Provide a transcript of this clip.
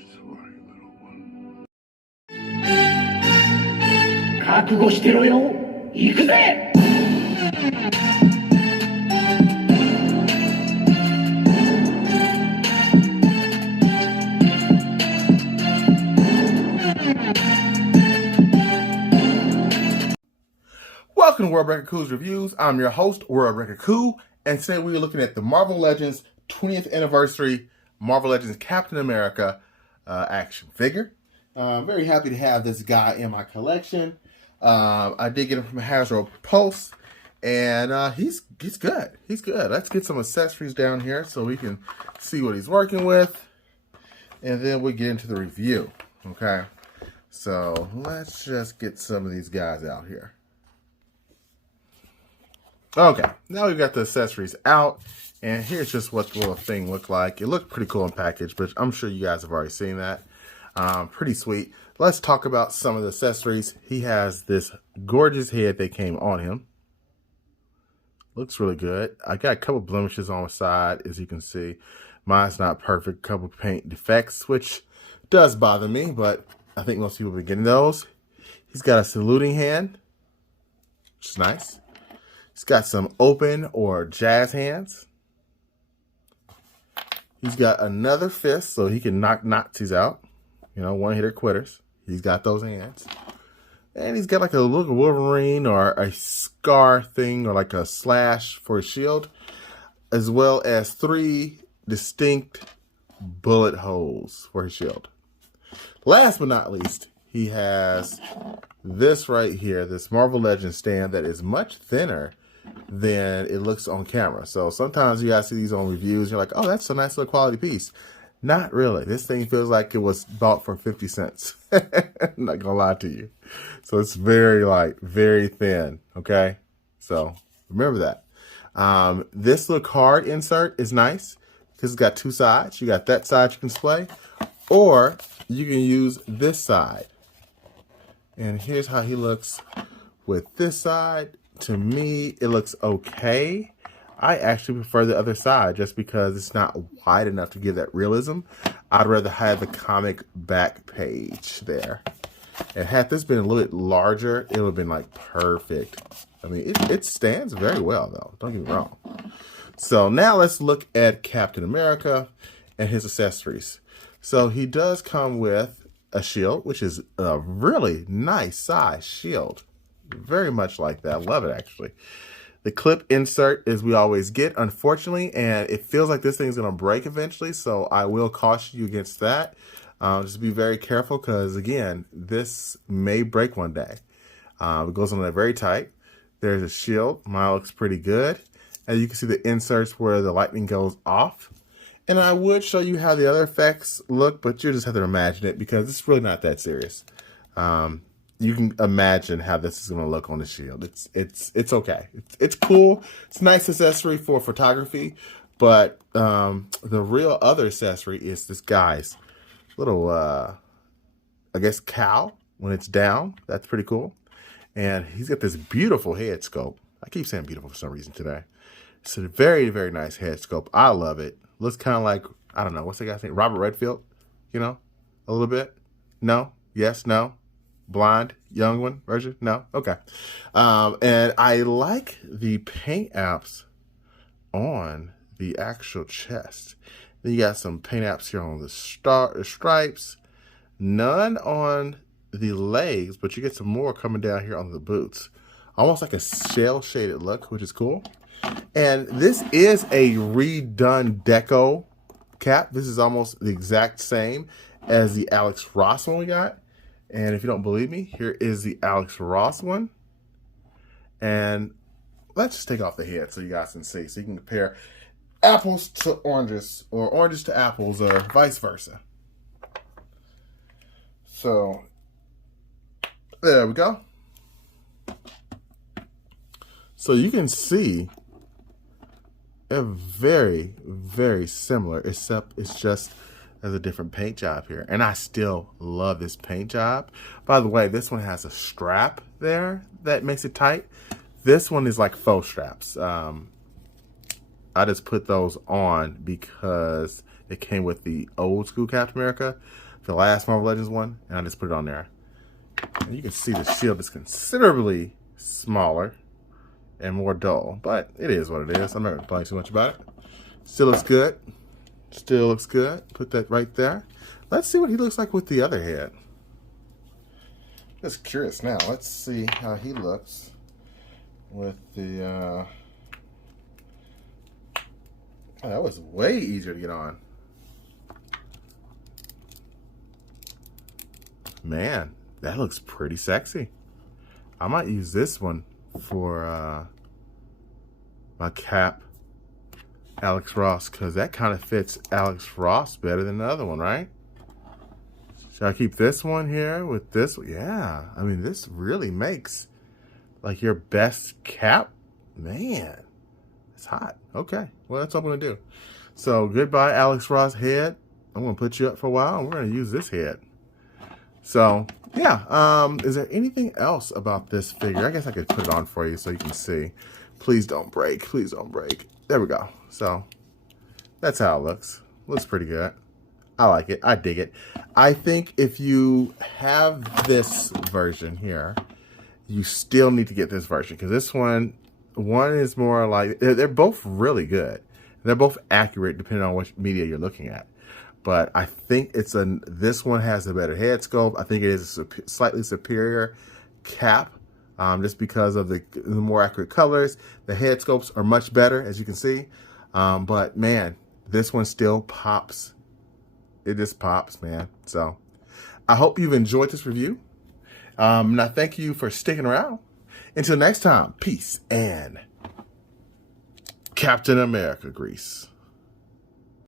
Sorry, little one. 覚悟してろよ。行くぜ。Welcome to World Record Cool's Reviews. I'm your host, World Record Cool, and today we're looking at the Marvel Legends 20th Anniversary Marvel Legends Captain America action figure. I'm very happy to have this guy in my collection. I did get him from Hasbro Pulse, and he's good. He's good. Let's get some accessories down here so we can see what he's working with, and then we'll get into the review. Okay, so let's just get some of these guys out here. Okay, now we've got the accessories out, and here's just what the little thing looked like. It looked pretty cool in package, but I'm sure you guys have already seen that. Pretty sweet. Let's talk about some of the accessories. He has this gorgeous head that came on him. Looks really good. I got a couple blemishes on the side, as you can see. Mine's not perfect. Couple paint defects, which does bother me, but I think most people will be getting those. He's got a saluting hand, which is nice. He's got some open or jazz hands. He's got another fist so he can knock Nazis out. You know, one-hitter quitters. He's got those hands. And he's got like a little Wolverine or a scar thing or like a slash for his shield, as well as 3 distinct bullet holes for his shield. Last but not least, he has this right here, this Marvel Legends stand that is much thinner than it looks on camera. So sometimes you guys see these on reviews, you're like, oh, that's a nice little quality piece. Not really. This thing feels like it was bought for 50 cents. I'm not gonna lie to you. So it's very light, very thin. Okay, so remember that. This little card insert is nice because it's got 2 sides. You got that side you can display, or you can use this side. And here's how he looks with this side. To me, it looks okay. I actually prefer the other side just because it's not wide enough to give that realism. I'd rather have the comic back page there. And had this been a little bit larger, it would have been like perfect. I mean, it stands very well though, don't get me wrong. So now let's look at Captain America and his accessories. So he does come with a shield, which is a really nice size shield. Very much like that. I love it, actually. The clip insert is we always get, unfortunately, and it feels like this thing's going to break eventually, so I will caution you against that. Just be very careful because, again, this may break one day. It goes on there very tight. There's a shield. Mine looks pretty good. And you can see the inserts where the lightning goes off. And I would show you how the other effects look, but you just have to imagine it because it's really not that serious. You can imagine how this is going to look on the shield. It's okay. It's cool. It's a nice accessory for photography, but the real other accessory is this guy's little, I guess, cowl when it's down. That's pretty cool. And he's got this beautiful head sculpt. I keep saying beautiful for some reason today. It's a very, very nice head sculpt. I love it. Looks kind of like, I don't know, what's the guy's name? Robert Redfield, you know, a little bit. No, yes, no. Blind, young one version? No? Okay. And I like the paint apps on the actual chest. Then you got some paint apps here on the stripes. None on the legs, but you get some more coming down here on the boots. Almost like a shell-shaded look, which is cool. And this is a redone deco cap. This is almost the exact same as the Alex Ross one we got. And if you don't believe me, here is the Alex Ross one. And let's just take off the head so you guys can see. So you can compare apples to oranges or oranges to apples or vice versa. So there we go. So you can see they're very, very similar, except it's just there's a different paint job here. And I still love this paint job. By the way, this one has a strap there that makes it tight. This one is like faux straps. I just put those on because it came with the old school Captain America. the last Marvel Legends one, and I just put it on there. And you can see the shield is considerably smaller and more dull, but it is what it is. I'm not complaining too much about it. Still looks good. Still looks good. Put that right there. Let's see what he looks like with the other head. Just curious now. Let's see how he looks with the... Oh, that was way easier to get on. Man, that looks pretty sexy. I might use this one for my Cap Alex Ross, because that kind of fits Alex Ross better than the other one, right? Should I keep this one here with this? Yeah, I mean, this really makes like your best Cap. Man, it's hot. Okay, well, that's what I'm going to do. So, goodbye, Alex Ross head. I'm going to put you up for a while, and we're going to use this head. So, yeah, is there anything else about this figure? I guess I could put it on for you so you can see. Please don't break. Please don't break. There we go. So, that's how it looks. Looks pretty good. I like it. I dig it. I think if you have this version here, you still need to get this version, because this one is more like, they're both really good. They're both accurate depending on what media you're looking at. But I think this one has a better head sculpt. I think it is a slightly superior Cap, just because of the more accurate colors. The head sculpts are much better, as you can see. But man, this one still pops. It just pops, man. So I hope you've enjoyed this review. And I thank you for sticking around. Until next time, peace and Captain America grease.